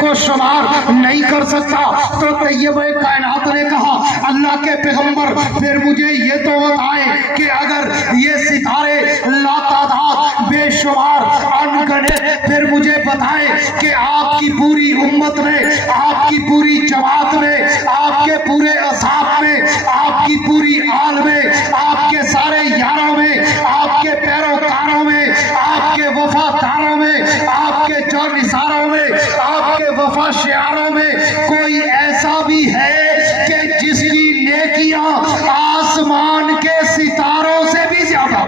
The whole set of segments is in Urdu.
کو شمار نہیں کر سکتا۔ تو طیب کائنات نے کہا اللہ کے پیغمبر پھر مجھے یہ تو بتائیں کہ اگر یہ ستارے لاتعداد بے شمار انگنے، پھر مجھے بتائیں کہ آپ کی پوری امت میں، آپ کی پوری جماعت میں، آپ کے پورے اصحاب میں، آپ کی پوری آل میں، آپ کے سارے یاروں میں، آپ کے پیروکاروں میں، آپ کے وفاداروں میں، آپ کے جانثاروں میں، آپ کے وفا شعاروں میں کوئی ایسا بھی ہے کہ جس کی نیکیاں آسمان کے ستاروں سے بھی زیادہ؟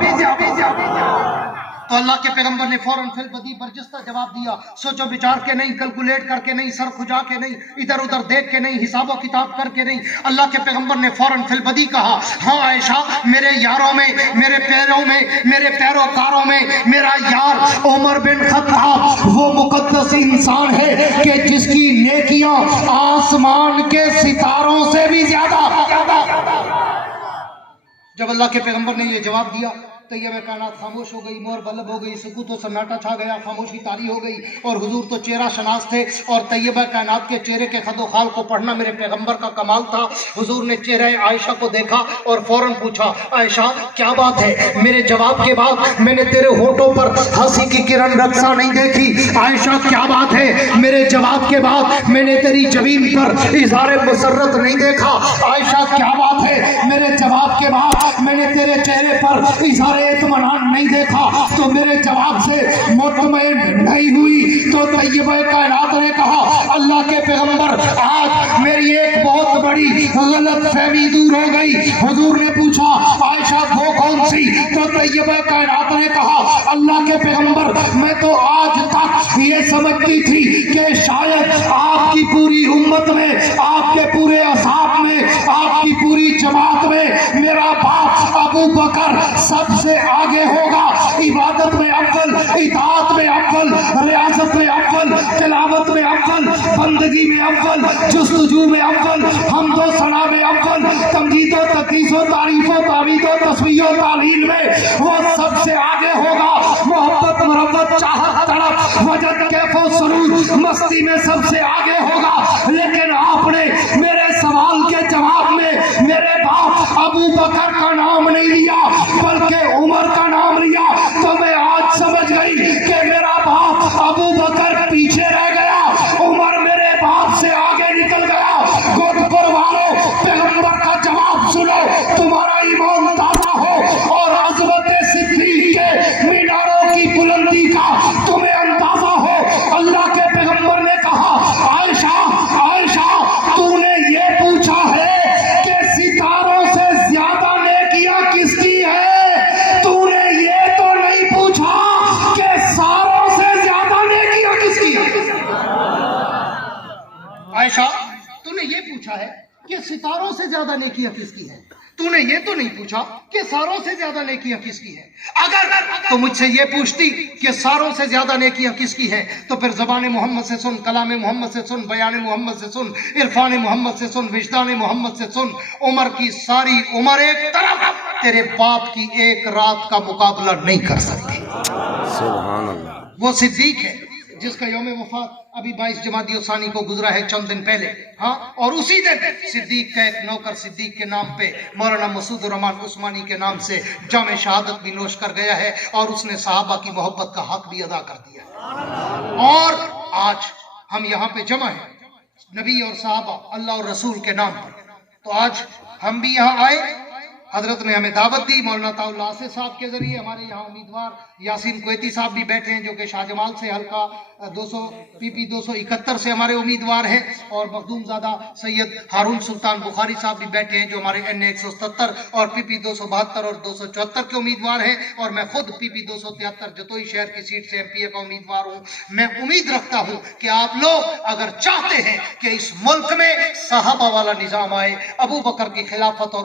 تو اللہ کے پیغمبر نے فوراً فی البدی برجستہ جواب دیا، سوچو بچار کے نہیں، کیلکولیٹ کر کے نہیں، سر کھجا کے نہیں، ادھر ادھر دیکھ کے نہیں، حساب و کتاب کر کے نہیں۔ اللہ کے پیغمبر نے فوراً فی البدی کہا، ہاں عائشہ، میرے یاروں میں، میرے پیروں میں، میرے پیروکاروں میں میرا یار عمر بن خطاب وہ مقدس انسان ہے کہ جس کی نیکیاں آسمان کے ستاروں سے بھی زیادہ۔ جب اللہ کے پیغمبر نے یہ جواب دیا، طیب کائنات خاموش ہو گئی، مور بلب ہو گئی، سکوت و سناٹا چھا گیا، خاموشی طاری ہو گئی۔ اور حضور تو چہرہ شناس تھے، اور طیبہ کائنات کے چہرے کے خد و خال کو پڑھنا میرے پیغمبر کا کمال تھا۔ حضور نے چہرہ عائشہ کو دیکھا اور فوراً پوچھا، عائشہ کیا بات ہے؟ میرے جواب کے بعد میں نے تیرے ہونٹوں پر ہنسی کی کرن رقصہ نہیں دیکھی۔ عائشہ کیا بات ہے؟ میرے جواب کے بعد میں نے تیری جبین پر اظہار مسرت نہیں دیکھا۔ عائشہ کیا بات ہے؟ میرے جواب کے بعد میں نے تیرے چہرے پر اظہار اطمینان نہیں دیکھا، تو میرے جواب سے مطمئن نہیں ہوئی۔ تو طیبہ کائنات نے کہا، اللہ کے پیغمبر آج میری ایک بہت بڑی غلط فہمی دور ہو گئی۔ حضور نے پوچھا، عائشہ وہ کون سی؟ تو طیبہ کائنات نے کہا، اللہ کے پیغمبر میں تو آج تک یہ سمجھتی تھی کہ شاید آپ کی پوری امت میں، آپ کے پورے اصحاب میں، آپ کی پوری جماعت میں میرا باپ ابو بکر سب سے آگے ہوگا، عبادت میں اول، اطاعت میں اول، ریاضت میں اول، تلاوت میں اول، بندگی میں اول، جستجو میں اول، حمد و ثنا میں اول، تمجید و تقدیس و تعریف و تعبید و تسبیح و تعلیل میں وہ سب سے آگے ہوگا۔ محبت، مربت، چاہت، تڑپ، وجد، کیف و سرور، مستی میں سب سے آگے ہوگا۔ لیکن آپ نے میرے سوال کے جواب میں میرے باپ ابو بکر کا نام نہیں لیا بلکہ عمر کا نام لیا، تو میں آج سمجھ گئی کہ میرا باپ ابو بکر پیچھے رہ گیا، عمر میرے باپ سے آگے نکل گیا۔ گھٹ پر والو، پیغمبر کا جواب سنو، تمہارا ایمان تازہ ہو اور عظمت صدیق کے میناروں کی بلندی کا تمہیں اندازہ ہو۔ اللہ کے پیغمبر نے کہا، عائشہ عائشہ، تو نے یہ پوچھا ہے کہ ستاروں سے زیادہ نیکیاں کس کی ہے؟ تو نے یہ تو نہیں پوچھا کہ ساروں سے زیادہ نیکیاں کس کی ہے؟ عائشہ، تو نے یہ پوچھا ہے کہ ستاروں سے زیادہ نیکیاں کس کی ہے؟ تو نے یہ تو نہیں پوچھا کہ ساروں سے زیادہ نیکیاں کس کی ہیں۔ اگر تو مجھ سے یہ پوچھتی کہ ساروں سے زیادہ نیکیاں کس کی ہیں، تو پھر زبان محمد سے سن، کلام محمد سے سن، بیان محمد سے سن، عرفان محمد سے سن، وجدان محمد سے سن۔ عمر کی ساری عمر ایک طرف تیرے باپ کی ایک رات کا مقابلہ نہیں کر سکتی۔ سبحان اللہ۔ وہ صدیق ہے جس کا یوم وفات ابھی 22 جمادی الثانی کو گزرا ہے، چند دن پہلے، ہاں، اور اسی دن صدیق کا ایک نوکر صدیق کے نام پہ مولانا مسعود الرحمان عثمانی کے نام سے جام شہادت بھی نوش کر گیا ہے، اور اس نے صحابہ کی محبت کا حق بھی ادا کر دیا ہے۔ اور آج ہم یہاں پہ جمع ہیں نبی اور صحابہ، اللہ اور رسول کے نام پر، تو آج ہم بھی یہاں آئے، حضرت نے ہمیں دعوت دی، مولانا طاء اللہ آصف صاحب کے ذریعے ہمارے یہاں امیدوار یاسین کویتی صاحب بھی بیٹھے ہیں جو کہ شاہ جمال سے حلقہ 200 پی پی 271 سے ہمارے امیدوار ہیں، اور مخدوم زادہ سید ہارون سلطان بخاری صاحب بھی بیٹھے ہیں جو ہمارے NA 177 اور پی پی 272 اور 274 کے امیدوار ہیں، اور میں خود پی پی 273 جتوئی شہر کی سیٹ سے MPA کا امیدوار ہوں۔ میں امید رکھتا ہوں کہ آپ لوگ اگر چاہتے ہیں کہ اس ملک میں صحابہ والا نظام آئے، ابو بکر کی خلافت اور